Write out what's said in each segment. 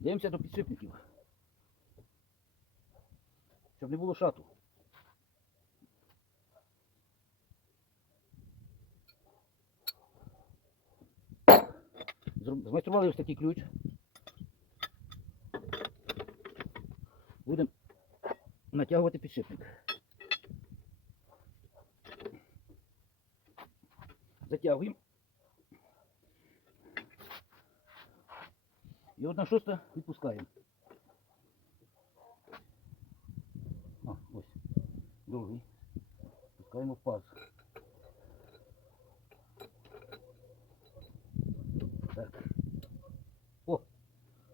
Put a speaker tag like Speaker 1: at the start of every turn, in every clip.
Speaker 1: Дивимося до підшипників. Щоб не було шату. Змайстрували ось такий ключ. Будемо натягувати підшипник. Затягуємо. І одна шоста відпускаємо. А, ось. Другий. Пускаємо в паз. Так. О!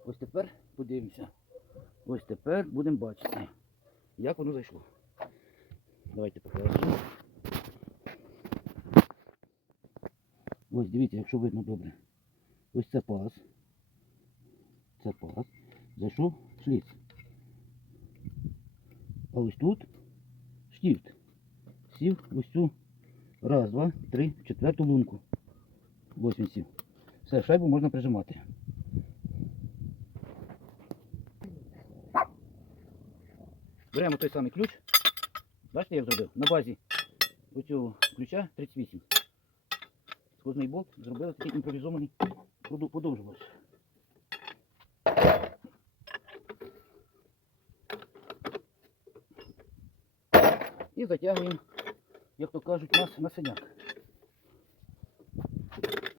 Speaker 1: Ось тепер подивимося. Ось тепер будемо бачити, як воно зайшло. Давайте покажемо. Ось дивіться, якщо видно добре. Ось це паз. Це паз. Зайшов шліц. А ось тут штифт. Сів ось цю. Раз, два, три, четверту лунку. Ось він сів. Все, шайбу можна прижимати. Беремо той самий ключ. Бачите, як зробив? На базі оцього ключа 38. Сквозний болт зробили такий імпровізований подовжувач. І затягуємо, як то кажуть, нас на синяк.